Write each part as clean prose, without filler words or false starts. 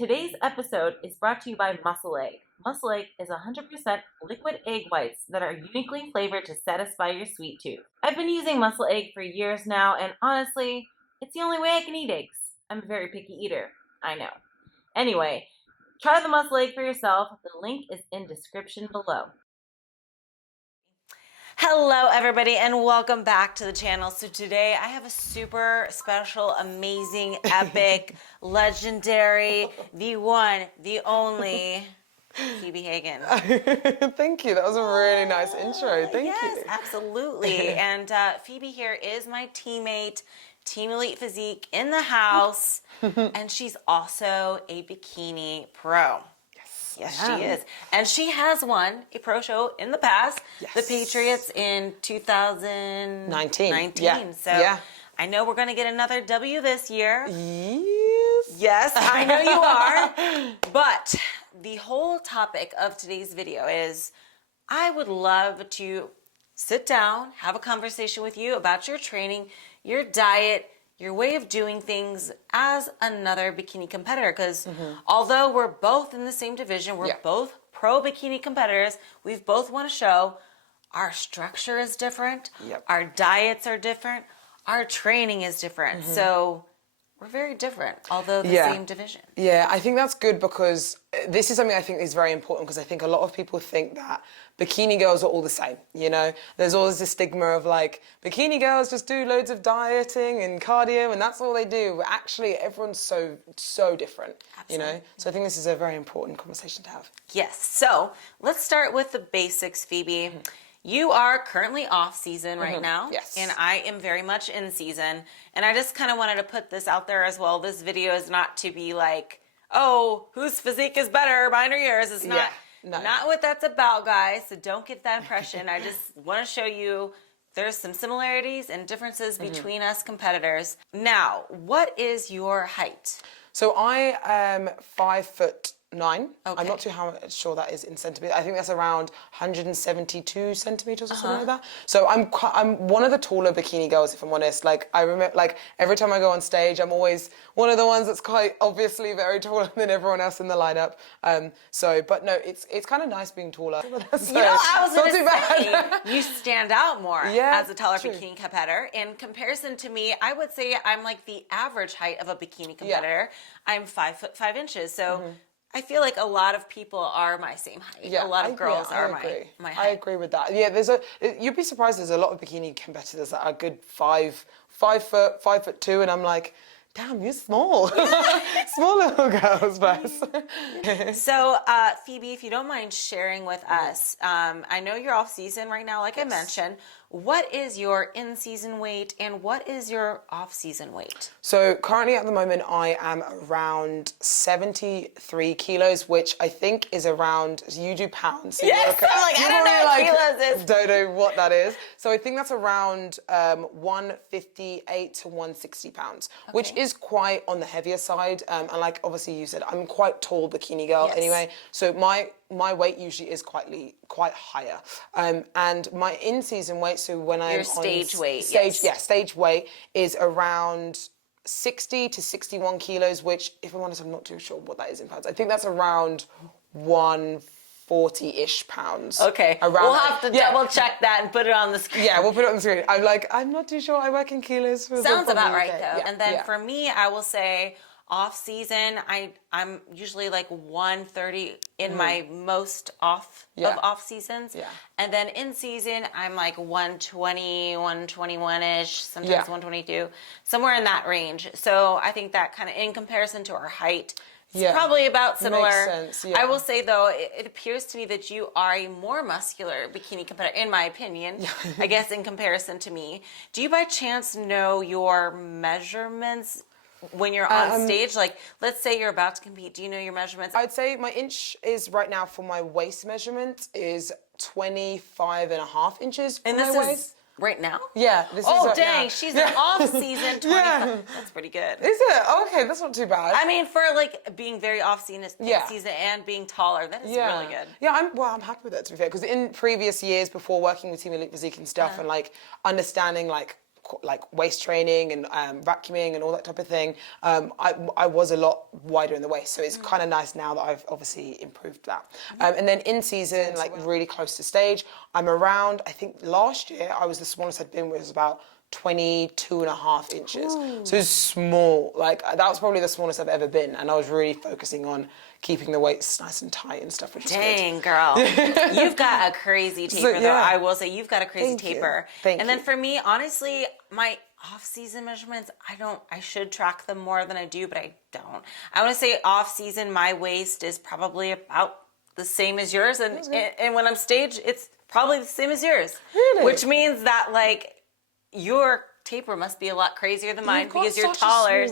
Today's episode is brought to you by MuscleEgg. MuscleEgg is 100% liquid egg whites that are uniquely flavored to satisfy your sweet tooth. I've been using MuscleEgg for years now, and honestly, it's the only way I can eat eggs. I'm a very picky eater, I know. Anyway, try the MuscleEgg for yourself. The link is in description below. Hello everybody and welcome back to the channel. So today I have a super special, amazing, epic, legendary, the one, the only, Phoebe Hagan. Thank you. That was a really nice intro. Thank you. Yes, absolutely. And Phoebe here is my teammate, Team Elite Physique in the house, and she's also a bikini pro. Yes, she is. And she has won a pro show in the past, the Patriots in 2019. Yeah. So I know we're going to get another W this year. Yes. Yes, I know you are. But the whole topic of today's video is I would love to sit down, have a conversation with you about your training, your diet, your way of doing things as another bikini competitor. Because although we're both in the same division, we're both pro bikini competitors, we've both won a show, our structure is different, our diets are different, our training is different. So we're very different, although the same division. Yeah, I think that's good because this is something I think is very important because I think a lot of people think that bikini girls are all the same, you know? There's always this stigma of like, bikini girls just do loads of dieting and cardio and that's all they do. But actually, everyone's so different, you know? So I think this is a very important conversation to have. Yes, so let's start with the basics, Phoebe. You are currently off season right now. Yes. And I am very much in season. And I just kind of wanted to put this out there as well. This video is not to be like, oh, whose physique is better, mine or yours. It's not, not what that's about, guys. So don't get that impression. I just want to show you there's some similarities and differences between us competitors. Now, what is your height? So I am 5'9". Okay. I'm not too sure that is in centimeters. I think that's around 172 centimeters or something like that. So I'm one of the taller bikini girls, if I'm honest. Like I remember, like every time I go on stage, I'm always one of the ones that's quite obviously very taller than everyone else in the lineup. But no, it's kind of nice being taller. So, you know, I was not going too to bad. say, you stand out more as a taller bikini competitor. In comparison to me, I would say I'm like the average height of a bikini competitor. I'm 5'5". So I feel like a lot of people are my same height. Yeah, a lot of girls are my height. I agree with that. Yeah, you'd be surprised. There's a lot of bikini competitors that are good 5 foot, 5'2", and I'm like, damn, you're small. Small little girls, Bess. So, Phoebe, if you don't mind sharing with us, I know you're off season right now, like I mentioned. What is your in-season weight and what is your off-season weight? So currently at the moment I am around 73 kilos, which I think is around, you do pounds. So yes, I'm like, I don't know what kilos is. Don't know what that is. So I think that's around 158 to 160 pounds, which is quite on the heavier side. And like obviously you said, I'm quite tall bikini girl anyway. So my weight usually is quite higher. And my in-season weight, so when I'm your stage weight, stage weight is around 60 to 61 kilos, which if I'm honest, I'm not too sure what that is in pounds. I think that's around 140-ish pounds. Okay, we'll have to double check that and put it on the screen. Yeah, we'll put it on the screen. I'm not too sure. I work in kilos. Sounds about right though. And then for me, I will say off season, I'm usually like 130 in my most off seasons. Yeah. And then in season, I'm like 120, 121-ish, sometimes 122, somewhere in that range. So I think that kind of in comparison to our height, it's probably about similar. Makes sense, I will say though, it appears to me that you are a more muscular bikini competitor, in my opinion, I guess in comparison to me. Do you by chance know your measurements when you're on stage? Like, let's say you're about to compete. Do you know your measurements? I'd say my inch is right now for my waist measurement is 25.5 inches. And this is right now? Yeah. This is right dang, now. she's an off-season 25. That's pretty good. Is it? Okay, that's not too bad. I mean, for like being very off-season and being taller, that is really good. Yeah, I'm happy with it, to be fair, because in previous years before working with Team Elite Physique and stuff and like understanding like like waist training and vacuuming and all that type of thing, I was a lot wider in the waist. So it's kind of nice now that I've obviously improved that. And then in season, like really close to stage, I'm around, I think last year I was the smallest I'd been was about 22.5 inches. Ooh. So it's small. Like that was probably the smallest I've ever been. And I was really focusing on keeping the weights nice and tight and stuff, which is good. Dang, girl. You've got a crazy taper, though. I will say you've got a crazy taper. Thank you. Then for me, honestly, my off-season measurements, I should track them more than I do, but I don't. I want to say off-season, my waist is probably about the same as yours. And when I'm staged, it's probably the same as yours. Really? Which means that, like, your taper must be a lot crazier than mine because you're taller.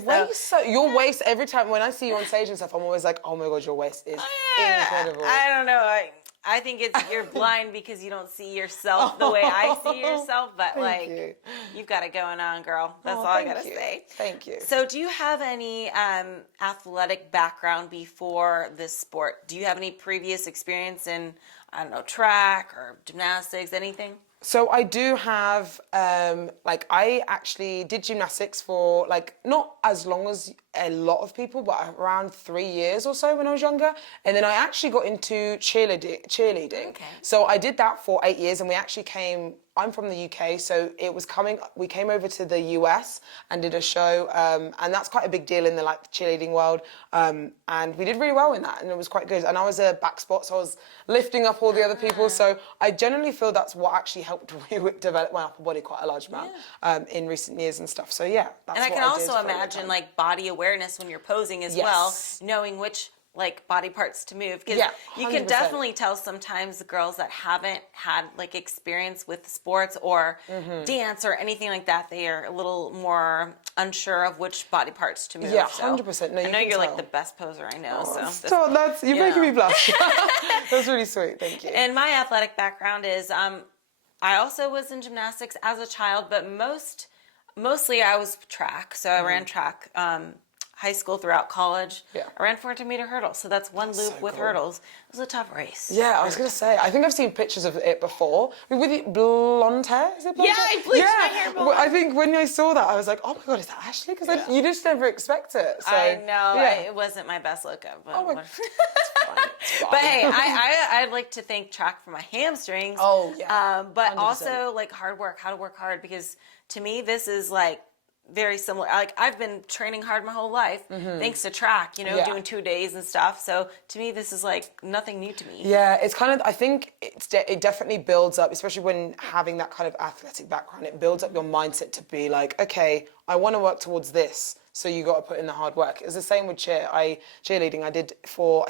Your waist, every time when I see you on stage and stuff, I'm always like, oh my God, your waist is incredible. I don't know. I think you're blind because you don't see yourself the way I see yourself, but you've got it going on, girl. That's all I gotta say. Thank you. So do you have any athletic background before this sport? Do you have any previous experience in, I don't know, track or gymnastics, anything? So I do have, I actually did gymnastics for, not as long as a lot of people, but around 3 years or so when I was younger. And then I actually got into cheerleading. Okay. So I did that for 8 years, and we actually I'm from the UK, so we came over to the US and did a show, and that's quite a big deal in the cheerleading world. And we did really well in that, and it was quite good. And I was a back spot, so I was lifting up all the other people. So I generally feel that's what actually helped me develop my upper body quite a large amount in recent years and stuff. So yeah, that's what I did. And I can also imagine body awareness when you're posing as well, knowing which body parts to move, because you can definitely tell sometimes the girls that haven't had experience with sports or dance or anything like that, they are a little more unsure of which body parts to move. Yeah, 100%. No, I know you're the best poser I know. You're making me blush. That's really sweet. Thank you. And my athletic background is I also was in gymnastics as a child, but mostly I was track. So I ran track. High school, throughout college. I ran 400-meter hurdles, so that's one loop with hurdles. It was a tough race. Yeah, I was going to say, I think I've seen pictures of it before. With the blonde hair, is it blonde hair? I bleached my hair blonde. I think when I saw that, I was like, oh my God, is that Ashley? Because you just never expect it. So, I know, it wasn't my best look. But oh my, it's fine. But hey, I'd like to thank track for my hamstrings. Oh, yeah. But 100%. Also, hard work, how to work hard, because to me, this is very similar. I've been training hard my whole life, thanks to track, doing 2 days and stuff. So to me, this is nothing new to me. Yeah, it's kind of, I think it definitely builds up, especially when having that kind of athletic background, it builds up your mindset to be okay, I want to work towards this. So you got to put in the hard work. It's the same with cheerleading. I did 4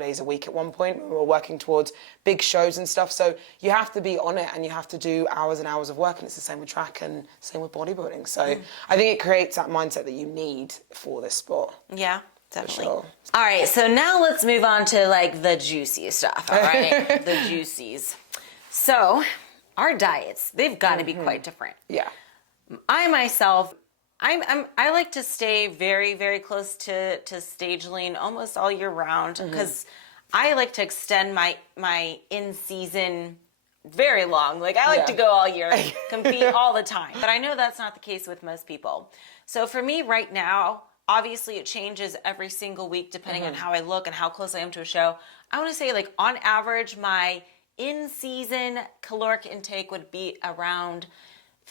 days a week at one point. We were working towards big shows and stuff. So you have to be on it and you have to do hours and hours of work. And it's the same with track and same with bodybuilding. So I think it creates that mindset that you need for this sport. Yeah, definitely. Sure. All right, so now let's move on to the juicy stuff. All right, the juicies. So our diets, they've got to be quite different. Yeah. I myself, I like to stay very, very close to stage lean almost all year round, because I like to extend my in-season very long. I like to go all year, compete all the time. But I know that's not the case with most people. So for me right now, obviously it changes every single week depending on how I look and how close I am to a show. I want to say on average, my in-season caloric intake would be around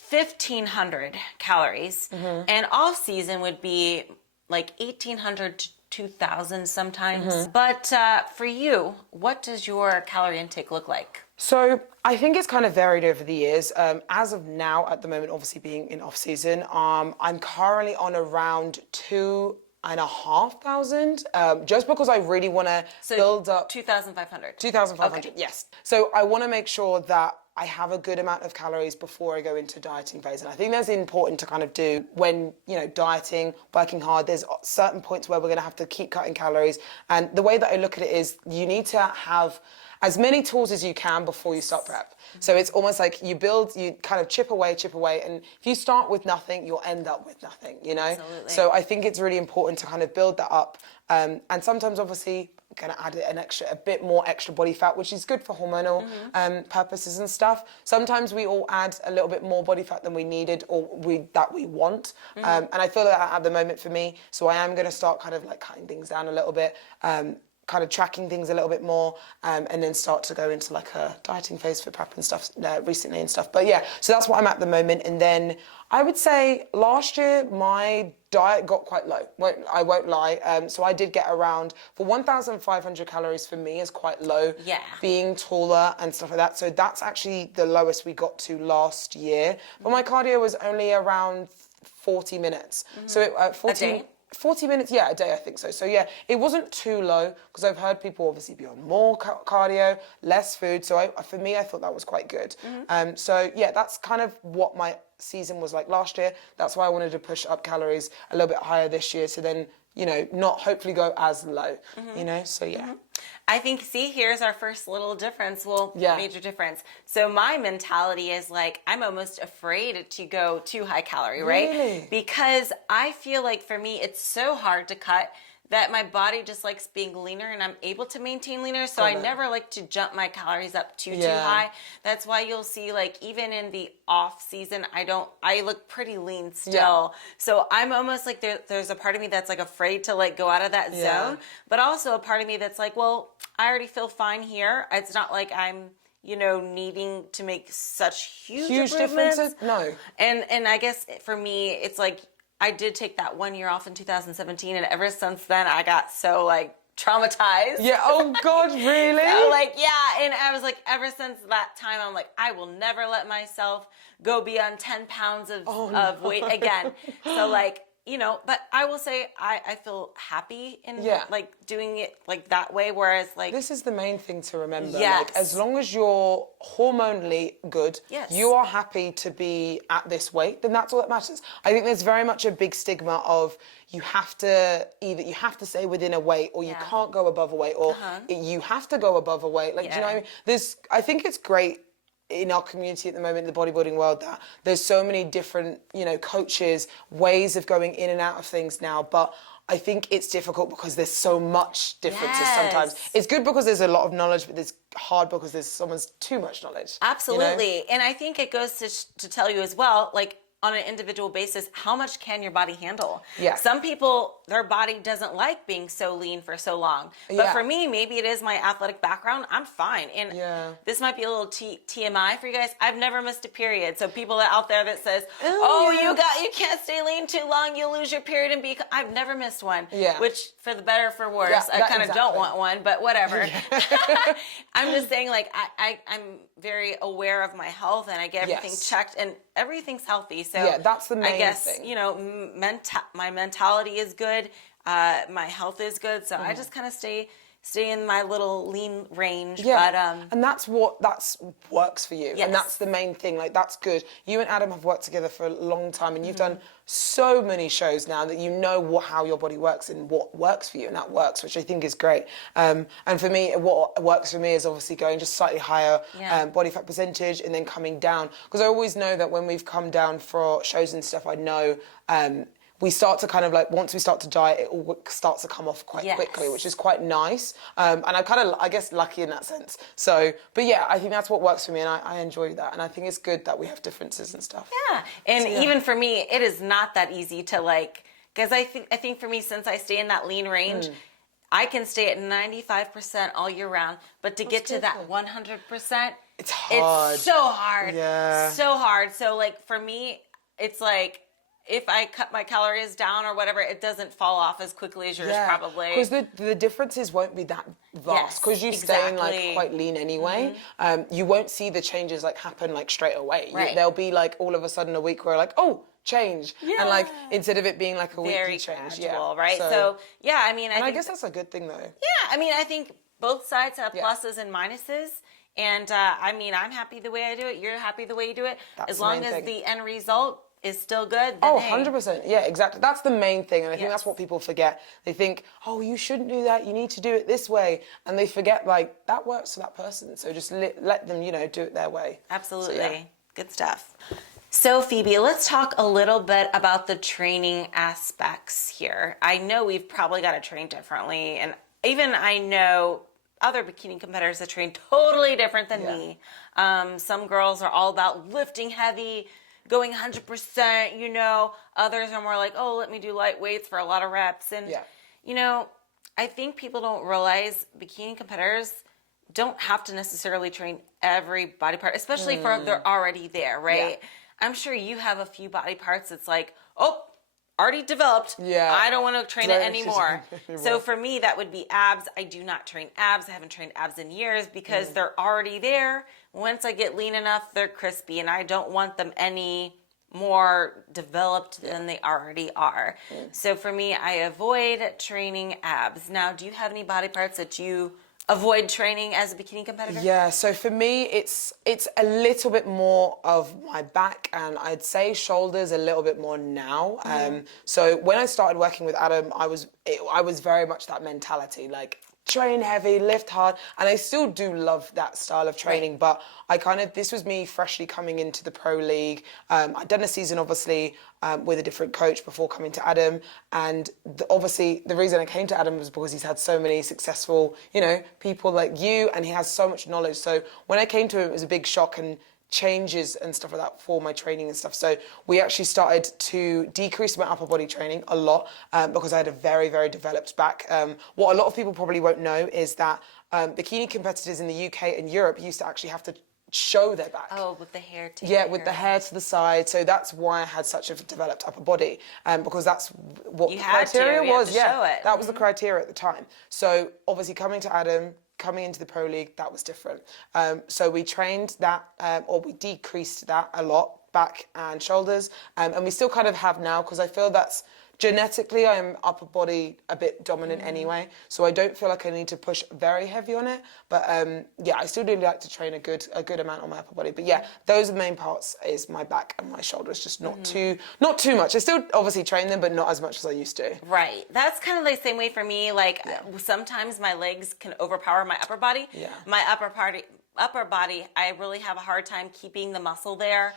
1,500 calories, and off season would be 1,800 to 2,000 sometimes. But for you, what does your calorie intake look like? So I think it's kind of varied over the years. As of now, at the moment, obviously being in off season, I'm currently on around 2,500, just because I really want to build up. 2,500. 2,500, okay. yes. So I want to make sure that I have a good amount of calories before I go into dieting phase. And I think that's important to kind of do when, dieting, working hard. There's certain points where we're going to have to keep cutting calories. And the way that I look at it is you need to have as many tools as you can before you start prep. So it's almost like you kind of chip away. And if you start with nothing, you'll end up with nothing, Absolutely. So I think it's really important to kind of build that up. And sometimes, obviously, going to add a bit more extra body fat, which is good for hormonal purposes and stuff. Sometimes we all add a little bit more body fat than we needed or that we want. And I feel that at the moment for me, so I am going to start kind of like cutting things down a little bit, kind of tracking things a little bit more, and then start to go into like a dieting phase for prep and stuff recently and stuff. But yeah, so that's what I'm at the moment. And then I would say last year my diet got quite low. I won't lie. So I did get around, for 1,500 calories for me is quite low. Yeah. Being taller and stuff like that. So that's actually the lowest we got to last year. But my cardio was only around 40 minutes. So 40 minutes, yeah, a day, I think so. So yeah, it wasn't too low because I've heard people obviously be on more cardio, less food. So for me, I thought that was quite good. So yeah, that's kind of what my season was like last year. That's why I wanted to push up calories a little bit higher this year to then, you know, not hopefully go as low, you know, so yeah. I think, see, here's our first little difference. Well, Yeah. major difference. So my mentality is like, I'm almost afraid to go too high calorie, right? Really? Because I feel like for me, it's so hard to cut that my body just likes being leaner and I'm able to maintain leaner. So I never like to jump my calories up too high. That's why you'll see, like, even in the off season, I look pretty lean still. Yeah. So I'm almost like there's a part of me that's like afraid to like go out of that zone, but also a part of me that's like, well, I already feel fine here. It's not like I'm, you know, needing to make such huge improvements. Differences. No. And I guess for me, it's like, I did take that 1 year off in 2017, and ever since then, I got so, like, traumatized. Yeah, oh God, really? So, like, yeah, and I was like, ever since that time, I'm like, I will never let myself go beyond 10 pounds of weight again. So, like, you know, but I will say I feel happy in like doing it like that way, whereas like this is the main thing to remember. Yes. Like, as long as you're hormonally good, Yes. you are happy to be at this weight, then that's all that matters. I think there's very much a big stigma of you have to stay within a weight, or you can't go above a weight, or you have to go above a weight. Like, do you know what I mean? I think it's great in our community at the moment, the bodybuilding world, that there's so many different, you know, coaches, ways of going in and out of things now. But I think it's difficult because there's so much differences sometimes. It's good because there's a lot of knowledge, but it's hard because there's someone's too much knowledge. Absolutely. You know? And I think it goes to tell you as well, like, on an individual basis, how much can your body handle? Yeah. Some people, their body doesn't like being so lean for so long. But for me, maybe it is my athletic background. I'm fine. And this might be a little TMI for you guys. I've never missed a period. So people out there that says, you can't stay lean too long, you'll lose your period and be... I've never missed one. Yeah. Which, for the better or for worse, I kind of don't want one, but whatever. I'm just saying, like, I'm very aware of my health, and I get everything checked, and everything's healthy. So that's the main thing. I guess, you know, my mentality is good, my health is good, so I just kind of stay in my little lean range. But and that's works for you, and that's the main thing. Like, that's good. You and Adam have worked together for a long time, and you've done so many shows now that you know how your body works and what works for you, and that works, which I think is great. And for me, what works for me is obviously going just slightly higher body fat percentage and then coming down, because I always know that when we've come down for shows and stuff, I know we start to kind of like, once we start to diet, it all starts to come off quite quickly, which is quite nice. And I'm kind of, I guess, lucky in that sense. So, but yeah, I think that's what works for me, and I enjoy that. And I think it's good that we have differences and stuff. Yeah, and even for me, it is not that easy to like, because I think for me, since I stay in that lean range, I can stay at 95% all year round, but to get to that 100%, it's hard. It's so hard. Yeah. So hard. So like for me, it's like, if I cut my calories down or whatever, it doesn't fall off as quickly as yours probably. Because the differences won't be that vast. Because you stay in like quite lean anyway. You won't see the changes like happen like straight away. Right. There'll be like all of a sudden a week where like, oh, change. And like, instead of it being like a weekly change. Gradual, right? So yeah, I mean, I guess that's a good thing though. Yeah, I mean, I think both sides have pluses and minuses. And I mean, I'm happy the way I do it. You're happy the way you do it. As long as the end result is still good. Then 100%. Yeah, exactly. That's the main thing. And I think that's what people forget. They think, oh, you shouldn't do that. You need to do it this way. And they forget, like, that works for that person. So just let them, you know, do it their way. Absolutely. So, good stuff. So, Phoebe, let's talk a little bit about the training aspects here. I know we've probably got to train differently, and even I know other bikini competitors that train totally different than me. Some girls are all about lifting heavy, going 100%, you know. Others are more like, oh, let me do light weights for a lot of reps. And, you know, I think people don't realize bikini competitors don't have to necessarily train every body part, especially if they're already there, right? I'm sure you have a few body parts that's like, oh, already developed. I don't want to train it anymore. So for me, that would be abs. I do not train abs. I haven't trained abs in years because they're already there. Once I get lean enough, they're crispy, and I don't want them any more developed than they already are. So for me, I avoid training abs. Now, do you have any body parts that you avoid training as a bikini competitor? Yeah, so for me, it's a little bit more of my back, and I'd say shoulders a little bit more now. So when I started working with Adam, I was very much that mentality, like train heavy, lift hard, and I still do love that style of training, but this was me freshly coming into the Pro League. I'd done a season, obviously, with a different coach before coming to Adam, and obviously the reason I came to Adam was because he's had so many successful, you know, people like you, and he has so much knowledge. So when I came to him, it was a big shock and changes and stuff like that for my training and stuff. So we actually started to decrease my upper body training a lot because I had a very, very developed back. What a lot of people probably won't know is that bikini competitors in the UK and Europe used to actually have to show their back. Oh, with the hair to with the hair to the side. So that's why I had such a developed upper body, because that's what the criteria was. That was the criteria at the time. So obviously coming to Adam, coming into the Pro League, that was different. So we trained that, or we decreased that a lot, back and shoulders, and we still kind of have now, because I feel that's genetically, I'm upper body a bit dominant anyway, so I don't feel like I need to push very heavy on it. But I still do like to train a good amount on my upper body. But yeah, those are the main parts, is my back and my shoulders, just not too much. I still obviously train them, but not as much as I used to. Right. That's kind of the same way for me. Like sometimes my legs can overpower my upper body. My upper body, I really have a hard time keeping the muscle there.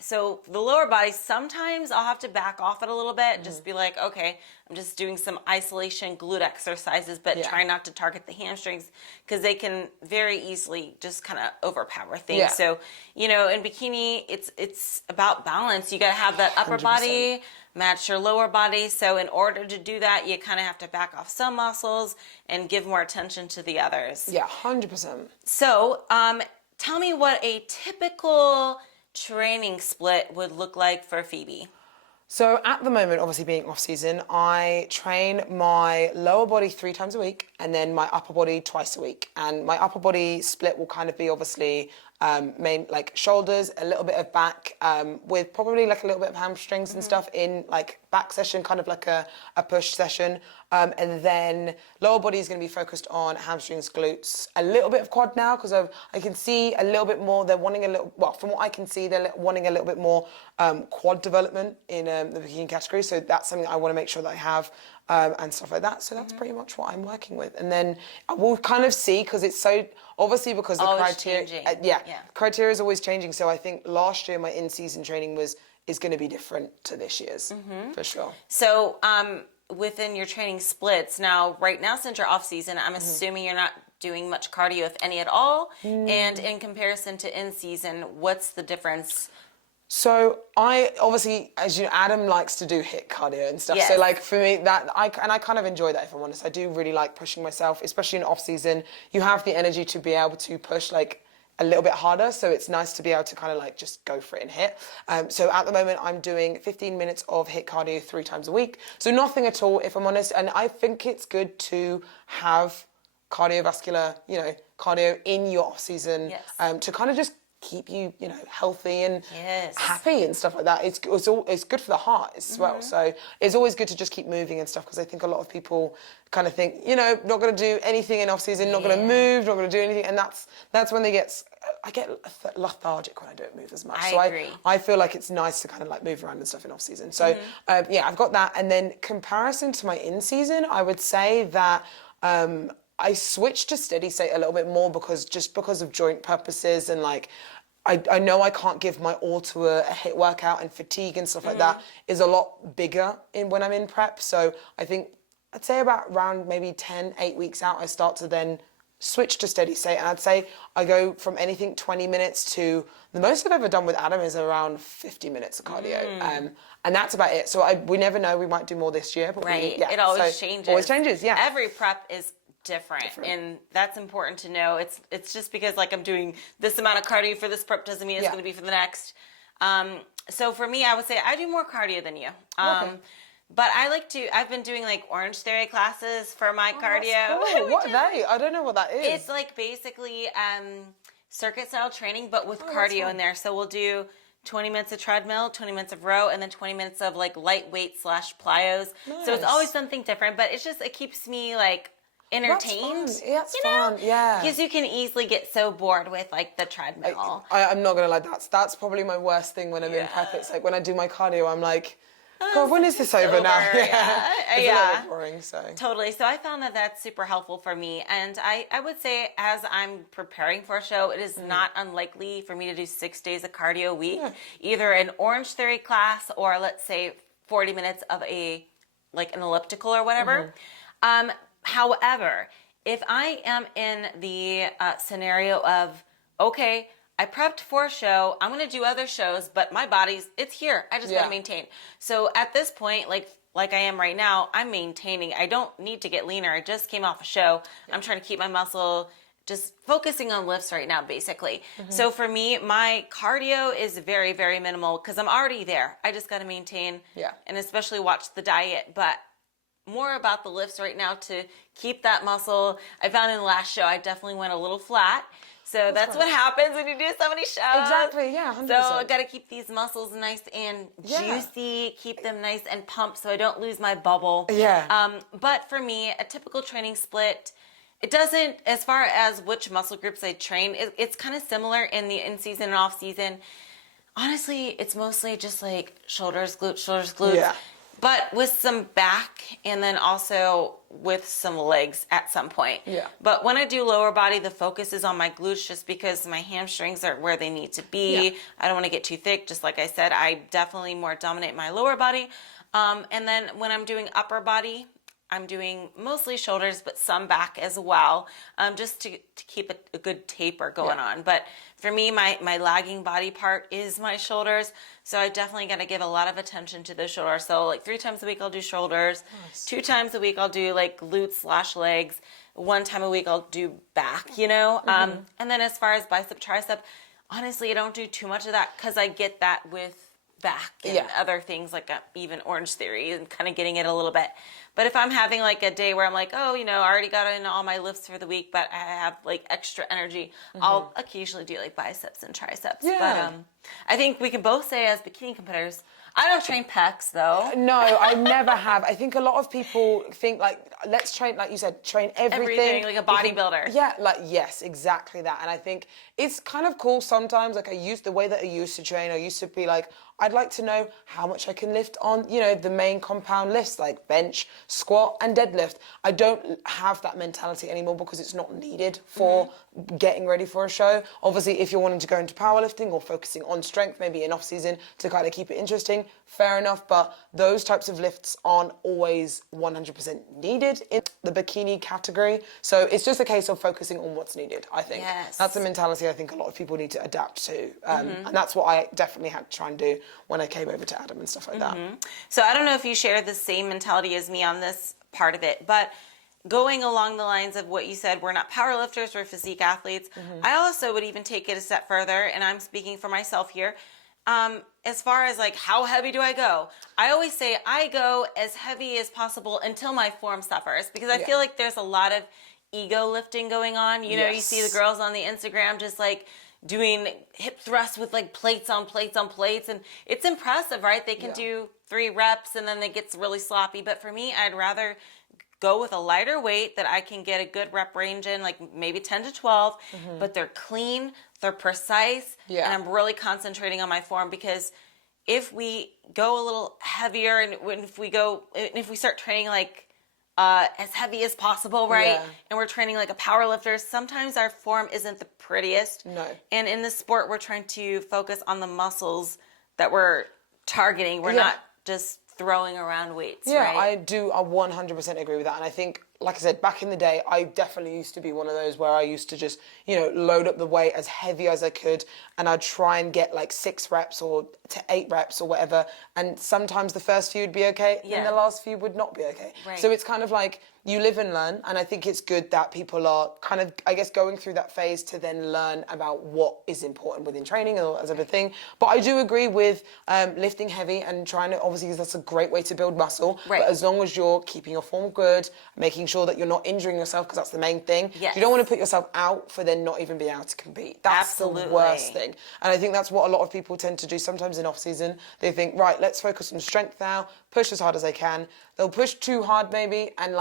So the lower body, sometimes I'll have to back off it a little bit, just be like, okay, I'm just doing some isolation glute exercises, but try not to target the hamstrings, because they can very easily just kind of overpower things. So, you know, in bikini, it's about balance. You got to have that upper 100%. body match your lower body. So in order to do that, you kind of have to back off some muscles and give more attention to the others. 100%. So tell me what a typical training split would look like for Phoebe. So at the moment, obviously being off season, I train my lower body 3 times a week and then my upper body twice a week. And my upper body split will kind of be obviously main like shoulders, a little bit of back, with probably like a little bit of hamstrings and stuff in like back session, kind of like a push session. And then lower body is going to be focused on hamstrings, glutes, a little bit of quad now, because I can see a little bit more. They're wanting a little, well, from what I can see, they're wanting a little bit more quad development in the bikini category. So that's something I want to make sure that I have. And stuff like that. So that's pretty much what I'm working with. And then we'll kind of see, because it's so, obviously because the criteria, criteria is always changing. So I think last year my in-season training is going to be different to this year's, for sure. So within your training splits, now, right now, since you're off season, I'm assuming you're not doing much cardio, if any at all. And in comparison to in-season, what's the difference? So I obviously, as you know, Adam likes to do HIIT cardio and stuff. Yes. So like for me, I kind of enjoy that, if I'm honest. I do really like pushing myself, especially in off season. You have the energy to be able to push like a little bit harder. So it's nice to be able to kind of like just go for it and hit. So at the moment I'm doing 15 minutes of HIIT cardio 3 times a week. So nothing at all, if I'm honest. And I think it's good to have cardiovascular, cardio in your off season, to kind of just keep you, healthy and happy and stuff like that. It's good for the heart as well. So it's always good to just keep moving and stuff, because I think a lot of people kind of think, not going to do anything in off season, not going to move, not going to do anything, and that's when I get lethargic when I don't move as much. I agree. I feel like it's nice to kind of like move around and stuff in off season. So I've got that, and then comparison to my in season, I would say that I switched to steady state a little bit more because of joint purposes, and like I know I can't give my all to a HIIT workout, and fatigue and stuff like that is a lot bigger when I'm in prep. So I think I'd say about around maybe 8 weeks out, I start to then switch to steady state. And I'd say I go from anything 20 minutes to the most I've ever done with Adam is around 50 minutes of cardio. And that's about it. So we never know, we might do more this year. But it always changes. Always changes, yeah. Every prep is different. And that's important to know. It's just because like I'm doing this amount of cardio for this prep doesn't mean it's going to be for the next. So for me, I would say I do more cardio than you. But I've been doing like Orange Theory classes for my cardio. Cool. What are they? I don't know what that is. It's like basically circuit style training, but with cardio in there. So we'll do 20 minutes of treadmill, 20 minutes of row, and then 20 minutes of like lightweight / plyos. Nice. So it's always something different, but it keeps me like entertained. That's fun. Yeah. Because you can easily get so bored with like the treadmill. I'm not gonna lie, that's probably my worst thing when I'm in prep. It's like when I do my cardio, I'm like, God, when is this over now? Yeah. It's a little bit boring, so. Totally. So I found that that's super helpful for me. And I would say as I'm preparing for a show, it is not unlikely for me to do 6 days of cardio a week, either an Orange Theory class or let's say 40 minutes of an elliptical or whatever. However, if I am in the scenario of, okay, I prepped for a show, I'm going to do other shows, but my it's here. I just got to maintain. So at this point, like I am right now, I'm maintaining. I don't need to get leaner. I just came off a show. I'm trying to keep my muscle, just focusing on lifts right now, basically. So for me, my cardio is very, very minimal because I'm already there. I just got to maintain and especially watch the diet. But more about the lifts right now to keep that muscle. I found in the last show, I definitely went a little flat. So that's what happens when you do so many shows. Exactly, yeah, 100%. So I got to keep these muscles nice and juicy, keep them nice and pumped so I don't lose my bubble. Yeah. But for me, a typical training split, it doesn't, as far as which muscle groups I train, it's kind of similar in the in-season and off-season. Honestly, it's mostly just like shoulders, glutes. Yeah. But with some back and then also with some legs at some point. Yeah. But when I do lower body, the focus is on my glutes just because my hamstrings are where they need to be. Yeah. I don't want to get too thick. Just like I said, I definitely more dominate my lower body. And then when I'm doing upper body, I'm doing mostly shoulders, but some back as well, just to keep a good taper going on. But for me, my lagging body part is my shoulders, so I definitely got to give a lot of attention to the shoulders. So like 3 times a week I'll do shoulders, 2 times a week I'll do like glutes / legs, 1 time a week I'll do back, And then as far as bicep, tricep, honestly, I don't do too much of that because I get that with back and other things like even Orange Theory and kind of getting it a little bit. But if I'm having like a day where I'm like, I already got in all my lifts for the week, but I have like extra energy, I'll occasionally do like biceps and triceps. Yeah. But I think we can both say as bikini competitors, I don't train pecs though. No, I never have. I think a lot of people think like, let's train, like you said, train everything. Like a bodybuilder. Yes, exactly that. And I think it's kind of cool sometimes. Like the way that I used to train, I used to be like, I'd like to know how much I can lift on, the main compound lifts like bench, squat, and deadlift. I don't have that mentality anymore because it's not needed for getting ready for a show. Obviously, if you're wanting to go into powerlifting or focusing on strength, maybe in off-season to kind of keep it interesting, fair enough. But those types of lifts aren't always 100% needed in the bikini category. So it's just a case of focusing on what's needed, I think. Yes. That's a mentality I think a lot of people need to adapt to. And that's what I definitely had to try and do when I came over to Adam and stuff like that. So I don't know if you share the same mentality as me on this part of it, but going along the lines of what you said, we're not powerlifters, we're physique athletes. I also would even take it a step further, and I'm speaking for myself here. As far as like how heavy do I go? I always say I go as heavy as possible until my form suffers, because I feel like there's a lot of ego lifting going on. You see the girls on the Instagram just like doing hip thrusts with like plates on plates on plates, and it's impressive, right? They can do 3 reps and then it gets really sloppy. But for me, I'd rather go with a lighter weight that I can get a good rep range in, like maybe 10 to 12, but they're clean, they're precise, and I'm really concentrating on my form, because if we go a little heavier and if we start training like as heavy as possible, right? And we're training like a power lifter, sometimes our form isn't the prettiest. No. And in this sport, we're trying to focus on the muscles that we're targeting. We're not just throwing around weights, Yeah, right? I do. I 100% agree with that. And I think, like I said, back in the day, I definitely used to be one of those where I used to just, load up the weight as heavy as I could, and I'd try and get like 6 reps or to 8 reps or whatever. And sometimes the first few would be okay, and the last few would not be okay. Right. So it's kind of like you live and learn. And I think it's good that people are kind of, I guess, going through that phase to then learn about what is important within training or as everything. But I do agree with lifting heavy and trying to, obviously, that's a great way to build muscle. Right. But as long as you're keeping your form good, making sure that you're not injuring yourself, because that's the main thing. Yes. You don't want to put yourself out for then not even being able to compete. That's Absolutely. the worst thing. And I think that's what a lot of people tend to do sometimes in off season. They think, right, let's focus on strength now, push as hard as I can. They'll push too hard maybe, and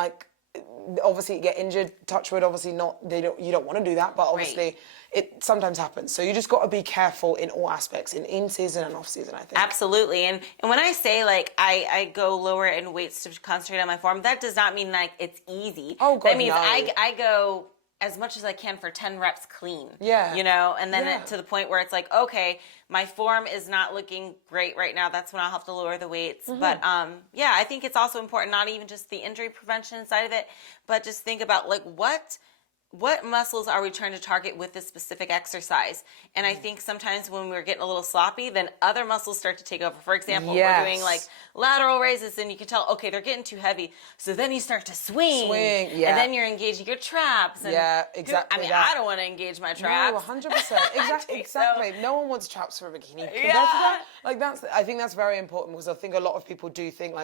obviously get injured. Touch wood, obviously not. You don't want to do that, but obviously it sometimes happens. So you just got to be careful in all aspects, in season and off season, I think. Absolutely. And when I say I go lower in weights to concentrate on my form, that does not mean it's easy. Oh God, that means no. I go as much as I can for 10 reps clean. Yeah. And then to the point where it's like, okay, my form is not looking great right now. That's when I'll have to lower the weights. Mm-hmm. But I think it's also important, not even just the injury prevention side of it, but just think about what muscles are we trying to target with this specific exercise? And I think sometimes when we're getting a little sloppy, then other muscles start to take over. For example, we're doing lateral raises, and you can tell, okay, they're getting too heavy. So then you start to swing. Yeah. And then you're engaging your traps. And exactly. I don't want to engage my traps. No, 100%. Exactly. No one wants traps for a bikini. Yeah. I think that's very important, because I think a lot of people do think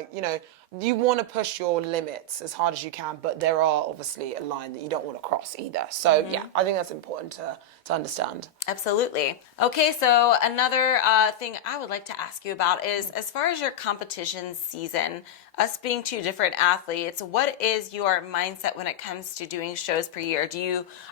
you want to push your limits as hard as you can, but there are obviously a line that you don't want to cross either. So I think that's important to understand. Absolutely. Okay, so another thing I would like to ask you about is, as far as your competition season, us being 2 different athletes, what is your mindset when it comes to doing shows per year?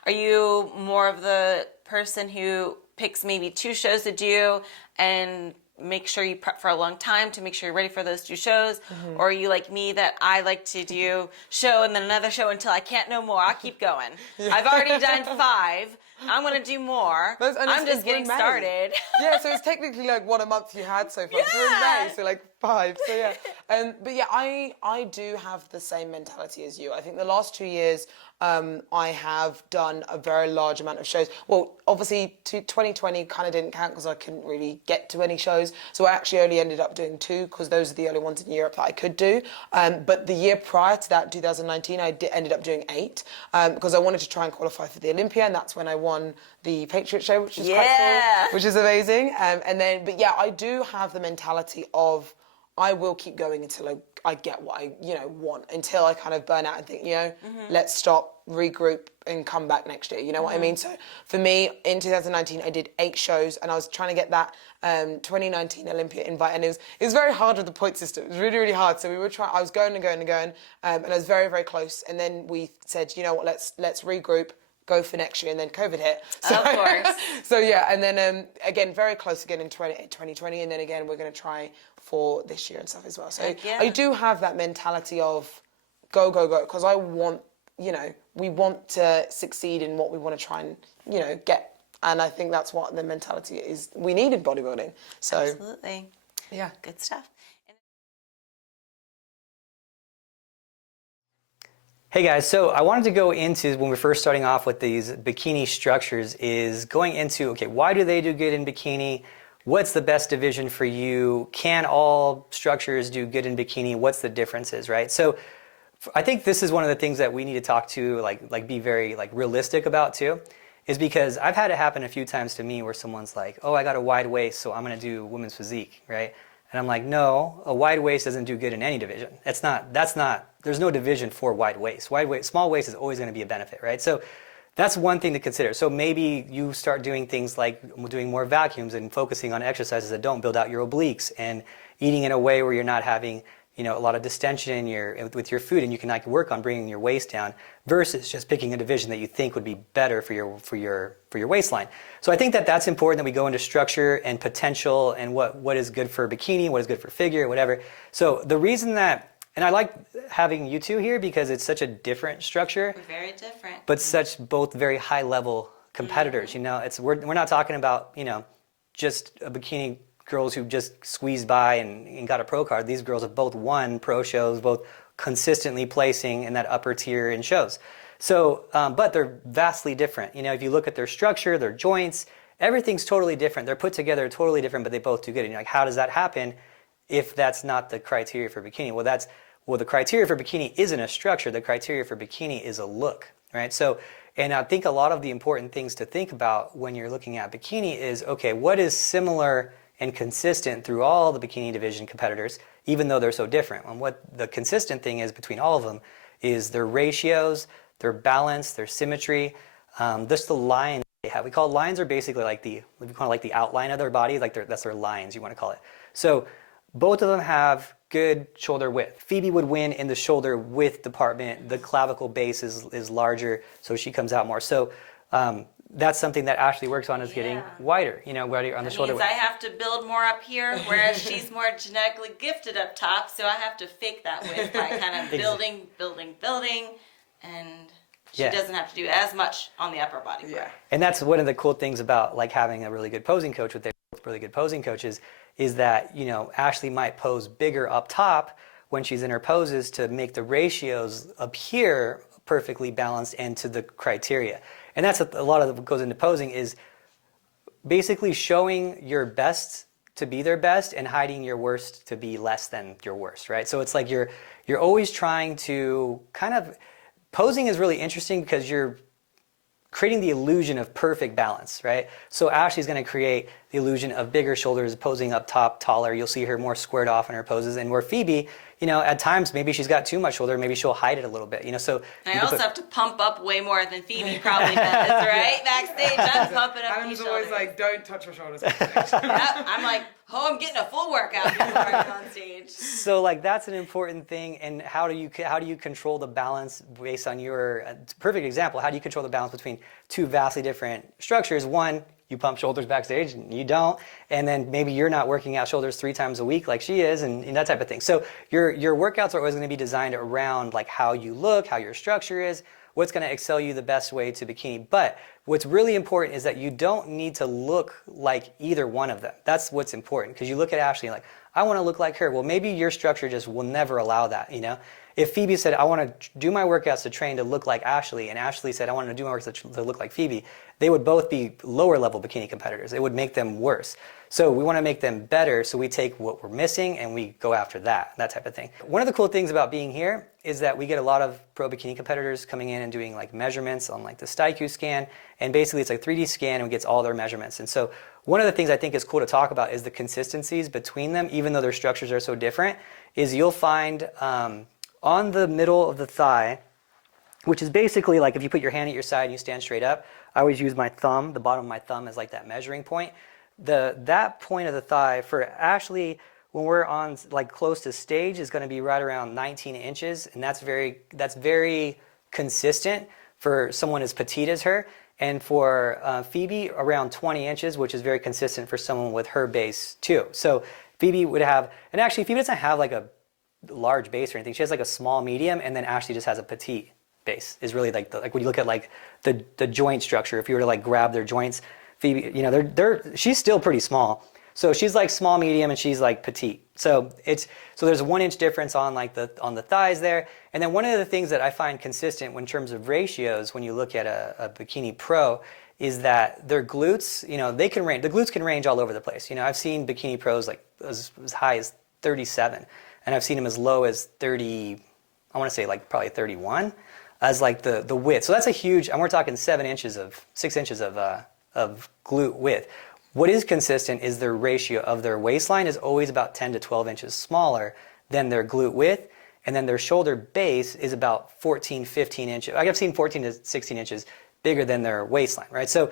Are you more of the person who picks maybe 2 shows to do and make sure you prep for a long time to make sure you're ready for those 2 shows? Mm-hmm. Or are you like me, that I like to do show and then another show until I can't no more? I'll keep going. I've already done 5. I'm going to do more. I'm just getting started. Yeah, so it's technically 1 a month you had so far. Yeah. So in May, so 5. So yeah. But yeah, I do have the same mentality as you. I think the last 2 years, I have done a very large amount of shows. Well, obviously 2020 kind of didn't count because I couldn't really get to any shows. So I actually only ended up doing 2, because those are the only ones in Europe that I could do. But the year prior to that, 2019, I ended up doing 8, because I wanted to try and qualify for the Olympia, and that's when I won the Patriot Show, which is quite cool, which is amazing. But yeah, I do have the mentality of, I will keep going until I get what I want, until I kind of burn out and think, let's stop, regroup, and come back next year. You know what I mean? So for me, in 2019, I did 8 shows, and I was trying to get that 2019 Olympia invite, and it was very hard with the point system. It was really, really hard. So I was going and going and going, and I was very, very close. And then we said, you know what, let's regroup, go for next year, and then COVID hit. So, of course. So yeah, and then again, very close again in 2020, and then again, we're going to try for this year and stuff as well. So I do have that mentality of go, because I want, we want to succeed in what we want to try and, get. And I think that's what the mentality is we need in bodybuilding. So absolutely. Yeah. Good stuff. Hey guys, so I wanted to go into, when we're first starting off with these bikini structures, is going into, okay, why do they do good in bikini? What's the best division for you? Can all structures do good in bikini? What's the differences, right? So I think this is one of the things that we need to talk to, be very realistic about too, is because I've had it happen a few times to me where someone's like, oh, I got a wide waist, so I'm gonna do women's physique, right? And I'm like, no, a wide waist doesn't do good in any division. There's no division for wide waist. Small waist is always gonna be a benefit, right? So that's one thing to consider. So maybe you start doing things like doing more vacuums and focusing on exercises that don't build out your obliques, and eating in a way where you're not having a lot of distension with your food, and you can work on bringing your waist down, versus just picking a division that you think would be better for your waistline. So I think that that's important, that we go into structure and potential and what is good for bikini, what is good for figure, whatever. So the reason that, and I like having you two here because it's such a different structure. Very different. But such both very high level competitors. Mm-hmm. We're not talking about just a bikini girls who just squeezed by and got a pro card. These girls have both won pro shows, both consistently placing in that upper tier in shows. So, but they're vastly different. You know, if you look at their structure, their joints, everything's totally different. They're put together totally different, but they both do good. And you're like, how does that happen if that's not the criteria for bikini? Well, the criteria for bikini isn't a structure. The criteria for bikini is a look, right? So, and I think a lot of the important things to think about when you're looking at bikini is, okay, what is similar and consistent through all the bikini division competitors, even though they're so different? And what the consistent thing is between all of them is their ratios, their balance, their symmetry, just the lines they have. We call lines are basically like the outline of their body, like that's their lines, you want to call it. So both of them have good shoulder width. Phoebe would win in the shoulder width department. The clavicle base is larger, so she comes out more. So that's something that Ashley works on, is getting wider, you know, wider on the shoulder width. I have to build more up here, whereas she's more genetically gifted up top, so I have to fake that width by kind of building, and she doesn't have to do as much on the upper body part. And that's one of the cool things about like having a really good posing coach with really good posing coaches, is that, you know, Ashley might pose bigger up top when she's in her poses to make the ratios appear perfectly balanced and to the criteria. And that's a lot of what goes into posing, is basically showing your best to be their best and hiding your worst to be less than your worst, right? So it's like you're always trying to kind of, posing is really interesting because you're creating the illusion of perfect balance, right? So Ashley's going to create the illusion of bigger shoulders, posing up top, taller. You'll see her more squared off in her poses. And where Phoebe, you know, at times maybe she's got too much shoulder, maybe she'll hide it a little bit, you know. So I also have to pump up way more than Phoebe probably does, right? Backstage, I'm pumping up Adam's these always shoulders. like, don't touch your shoulders. Yep, I'm like, oh, I'm getting a full workout before I get on stage. So like that's an important thing. And how do you control the balance based on your perfect example? How do you control the balance between two vastly different structures? One, you pump shoulders backstage and you don't, and then maybe you're not working out shoulders 3 times a week like she is, and that type of thing. So your workouts are always going to be designed around like how you look, how your structure is, what's going to excel you the best way to bikini. But what's really important is that you don't need to look like either one of them. That's what's important, because you look at Ashley and like, I want to look like her. Well, maybe your structure just will never allow that, you know? If Phoebe said, I want to do my workouts to train to look like Ashley, and Ashley said, I want to do my workouts to look like Phoebe, they would both be lower level bikini competitors. It would make them worse. So we want to make them better, so we take what we're missing and we go after that type of thing. One of the cool things about being here is that we get a lot of pro bikini competitors coming in and doing like measurements on like the StyQ scan, and basically it's like 3D scan and it gets all their measurements. And so one of the things I think is cool to talk about is the consistencies between them, even though their structures are so different, is you'll find on the middle of the thigh, which is basically like if you put your hand at your side and you stand straight up, I always use my thumb, the bottom of my thumb is like that measuring point. That point of the thigh for Ashley, when we're on like close to stage, is going to be right around 19 inches, and that's very consistent for someone as petite as her. And for Phoebe, around 20 inches, which is very consistent for someone with her base too. So Phoebe would have, and actually Phoebe doesn't have like a large base or anything. She has like a small medium, and then Ashley just has a petite base. Is really like when you look at like the joint structure. If you were to like grab their joints, Phoebe, you know, she's still pretty small. So she's like small medium and she's like petite. So there's 1 inch difference on like on the thighs there. And then one of the things that I find consistent in terms of ratios when you look at a bikini pro is that their glutes, you know, the glutes can range all over the place. You know, I've seen bikini pros like as high as 37. And I've seen them as low as 30, I want to say like probably 31 as like the width. So that's a huge, and we're talking 6 inches of glute width. What is consistent is their ratio of their waistline is always about 10 to 12 inches smaller than their glute width. And then their shoulder base is about 14, 15 inches. I've seen 14 to 16 inches bigger than their waistline, right? So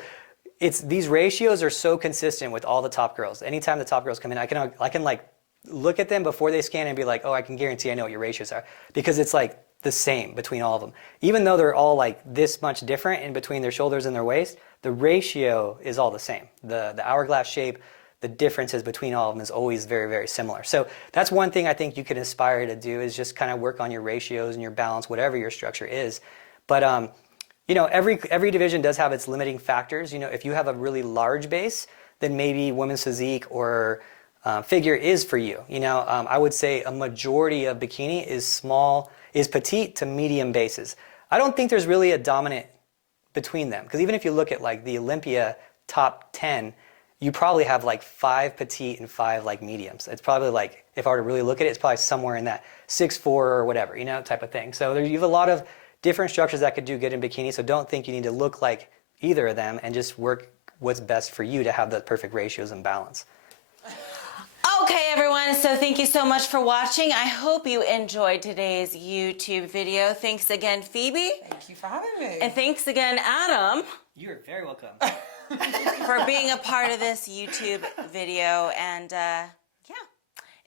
these ratios are so consistent with all the top girls. Anytime the top girls come in, I can like look at them before they scan and be like, oh, I can guarantee I know what your ratios are, because it's like the same between all of them. Even though they're all like this much different in between their shoulders and their waist, the ratio is all the same. The hourglass shape, the differences between all of them is always very, very similar. So that's one thing I think you can aspire to do, is just kind of work on your ratios and your balance, whatever your structure is. But you know, every division does have its limiting factors. You know, if you have a really large base, then maybe women's physique or figure is for you. You know, I would say a majority of bikini is petite to medium bases. I don't think there's really a dominant between them, because even if you look at like the Olympia top 10, you probably have like 5 petite and 5 like mediums. It's probably like, if I were to really look at it, it's probably somewhere in that 6'4" or whatever, you know, type of thing. So you have a lot of different structures that could do good in bikini. So don't think you need to look like either of them, and just work what's best for you to have the perfect ratios and balance. Okay, everyone, so thank you so much for watching. I hope you enjoyed today's YouTube video. Thanks again, Phoebe. Thank you for having me. And thanks again, Adam. You're very welcome. For being a part of this YouTube video. And yeah,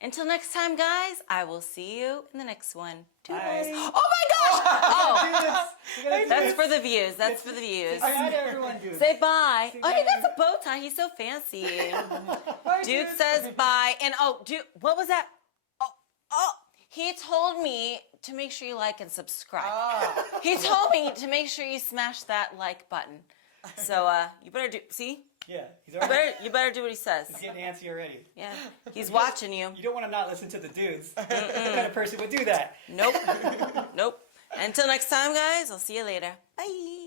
until next time, guys, I will see you in the next one. Toodles. Oh my gosh! Oh, that's for the views. That's for the views. Say bye. Oh, he got a bow tie. He's so fancy. Dude says bye. And dude, what was that? Oh, he told me to make sure you like and subscribe. He told me to make sure you smash that like button. So you better do. See? Yeah, he's already. You better do what he says. He's getting antsy already. Yeah, he's watching you. You don't want to not listen to the dudes. What kind of person would do that? Nope. Nope. Until next time, guys. I'll see you later. Bye.